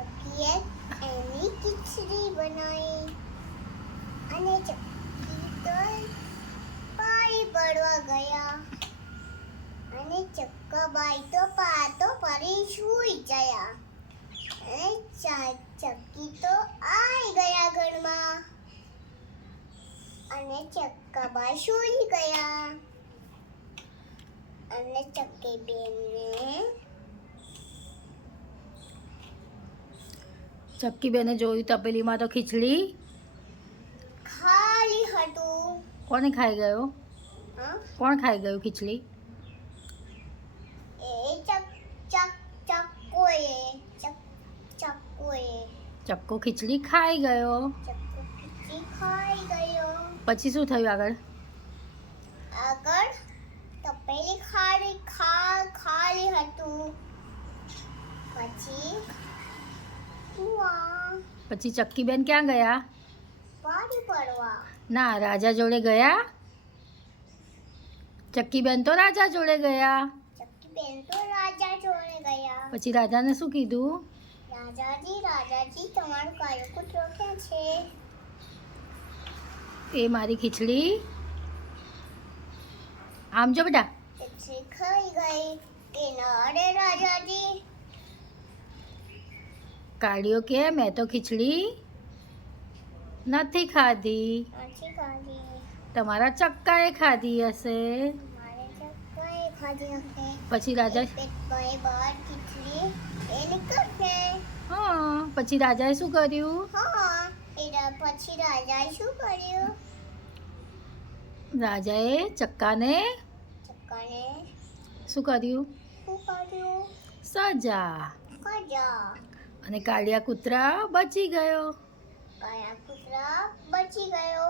ચક્કીએ એની ખીચડી બનાવી અને ચક્કી તો પાણી પડવા ગયા અને ચક્કાબાઈ તો પાતો પરી સૂઈ ગયા અને ચક્કી તો આવી ગયા ઘરમાં અને ચક્કાબાઈ સૂઈ ગયા અને ચક્કી બેને જોયું તપેલીમાં તો ખીચડી ખાલી હતું. કોને ખાઈ ગયો? હા કોણ ખાઈ ગયું ખીચડી? એ ચક્કોએ ચક્કો ખીચડી ખાઈ ગયો. ચક્કો ખીચડી ખાઈ ગયો. પછી શું થયું આગળ? આગળ તપેલી ખાલી હતું. પછી પછી ચક્કી બેન ક્યાં ગયા? પાણી પડવા. ના, રાજા જોડે ગયા. ચક્કી બેન તો રાજા જોડે ગયા. ચક્કી બેન તો રાજા જોડે ગયા. પછી રાજાને શું કીધું? રાજાજી તમારો કાયો કૂતરો ક્યાં છે? એ મારી ખીચડી આમ જો બેટા. ખીચડી ખાઈ ગઈ. એના અરે રાજાજી કાઢ્યો કે મેં તો ખીચડી નથી ખાધી. નથી ખાધી. તમારા ચક્કાએ ખાધી હશે. મારે ચક્કાએ ખાધી હશે. પછી રાજા પેટમાં બહાર ખીચડી એ નીકળશે. હા, પછી રાજાએ શું કર્યું? હા પછી રાજાએ શું કર્યું? રાજાએ ચક્કાને ચક્કાને શું કર્યું? શું કર્યું? સજા. સજા. અને કાળિયા કૂતરા બચી ગયો. કાળિયા કૂતરા બચી ગયો.